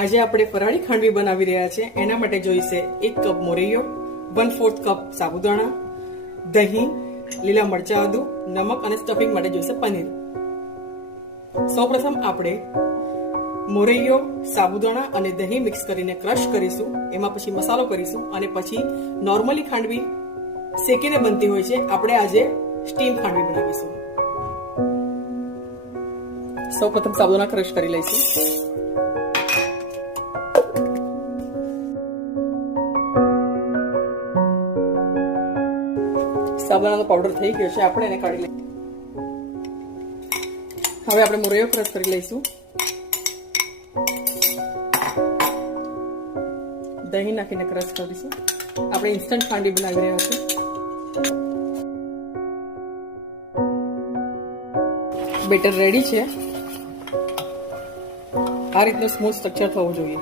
આજે આપણે ફરાળી ખાંડવી બનાવી રહ્યા છે. એના માટે જોઈશે 1 કપ મોરૈયો, 1/4 કપ સાબુદાણા, દહીં, લીલા મરચા, આદુ, નમક અને સ્ટફિંગ માટે જોઈશે પનીર. સૌપ્રથમ આપણે મોરૈયો, સાબુદાણા અને દહીં મિક્સ કરીને ક્રશ કરીશું. એમાં પછી મસાલો કરીશું અને પછી નોર્મલી ખાંડવી શેકીને બનતી હોય છે, આપણે આજે સ્ટીમ ખાંડવી બનાવીશું. સૌપ્રથમ સાબુદાણા ક્રશ કરી લઈશું. સાબુદાણાનો પાવડર થઈ ગયો છે, આપણે એને કાઢી લઈશું. હવે આપણે મોરૈયો ક્રશ કરી લઈશું. દહીં નાખીને ક્રશ કરીશું. આપણે ઇન્સ્ટન્ટ ખાંડવી બનાવી રહ્યા છીએ. બેટર રેડી છે. આ રીતનું સ્મૂથ સ્ટ્રક્ચર થવું જોઈએ.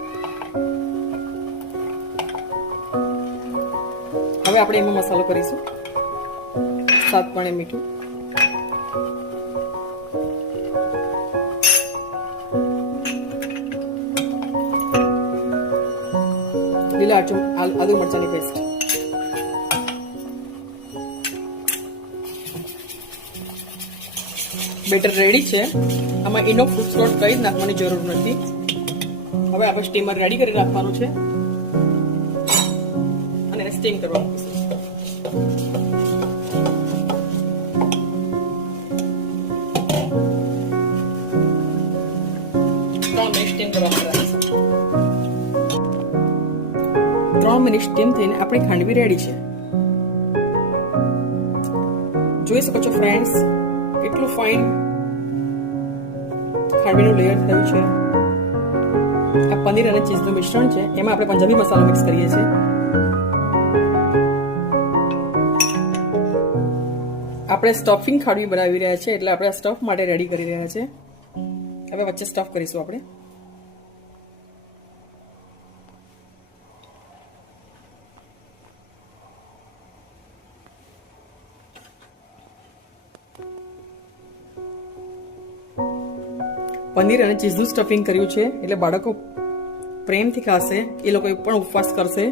હવે આપણે એમાં મસાલો કરીશું. સ્વાદ પ્રમાણે મીઠું, લીલા આદુ મરચાની પેસ્ટ, બેટર રેડી છે. આમાં ઇનો ફ્રૂટ સોલ્ટ કંઈ જ નાખવાની જરૂર નથી. હવે આપણે સ્ટીમર રેડી કરી રાખવાનું છે અને એને સ્ટીમ કરવાનું છે. 3 મિનિટ સ્ટીમ થઈને આપણી ખાંડવી રેડી છે. જોઈ શકો છો ફ્રેન્ડ્સ, કેટલું ફાઇન ખાંડવીનું લેયર થયું છે. આ પનીર અને ચીઝનું મિશ્રણ છે. એમાં આપણે પંજાબી મસાલો મિક્સ કરીએ છીએ. આપણે સ્ટફિંગ ખાંડવી બનાવી રહ્યા છે, એટલે આપણે સ્ટફ માટે રેડી કરી રહ્યા છે. હવે વચ્ચે સ્ટફ કરીશું આપણે. પનીર અને ચીઝનું સ્ટફિંગ કર્યું છે, એટલે બાળકો પ્રેમથી ખાશે. એ લોકો પણ ઉપવાસ કરશે.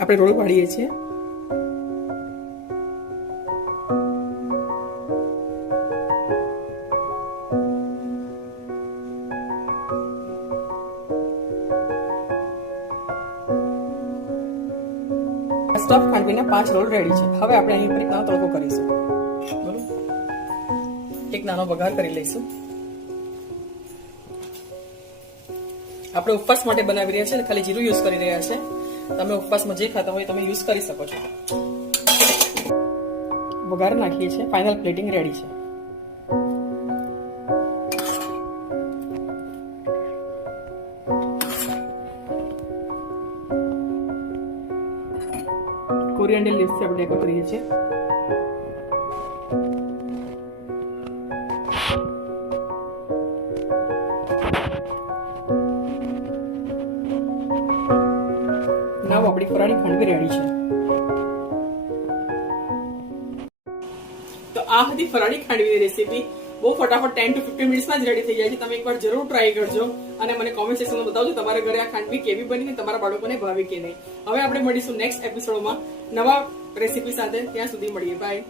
આપણે રોલ પાડીએ છીએ. સ્ટફ ખાંડવીના 5 રોલ રેડી છે. હવે આપણે અહીં પર એક નાનો તડકો કરીશું. બરોબર, એક નાનો વઘાર કરી લઈશું. આપણે ઉપવાસ માટે બનાવી રહ્યા છે, ખાલી જીરું યુઝ કરી રહ્યા છે. તમે ઉપવાસમાં જે ખાતા હોય તમે યુઝ કરી શકો છો. વઘાર નાખીએ છીએ. ફાઇનલ પ્લેટિંગ રેડી છે. કોરિએન્ડર લીવ્સ આપણે ડેકો કરીએ છીએ. નાવ આપણી ફરાળી ખાંડવી રેડી છે. તો આ હતી ફરાળી ખાંડવીની રેસીપી. બહુ ફટાફટ 10 to 15 મિનિટ્સમાં જ રેડી થઈ જાય છે. તમે એકવાર જરૂર ટ્રાય કરજો અને મને કોમેન્ટ સેક્શનમાં બતાવજો તમારા ઘરે આ ખાંડવી કેવી બની ને તમારા બાળકોને ભાવે કે નહીં. હવે આપણે મળીશું નેક્સ્ટ એપિસોડમાં નવા રેસીપી સાથે. ત્યાં સુધી મળીએ. બાય.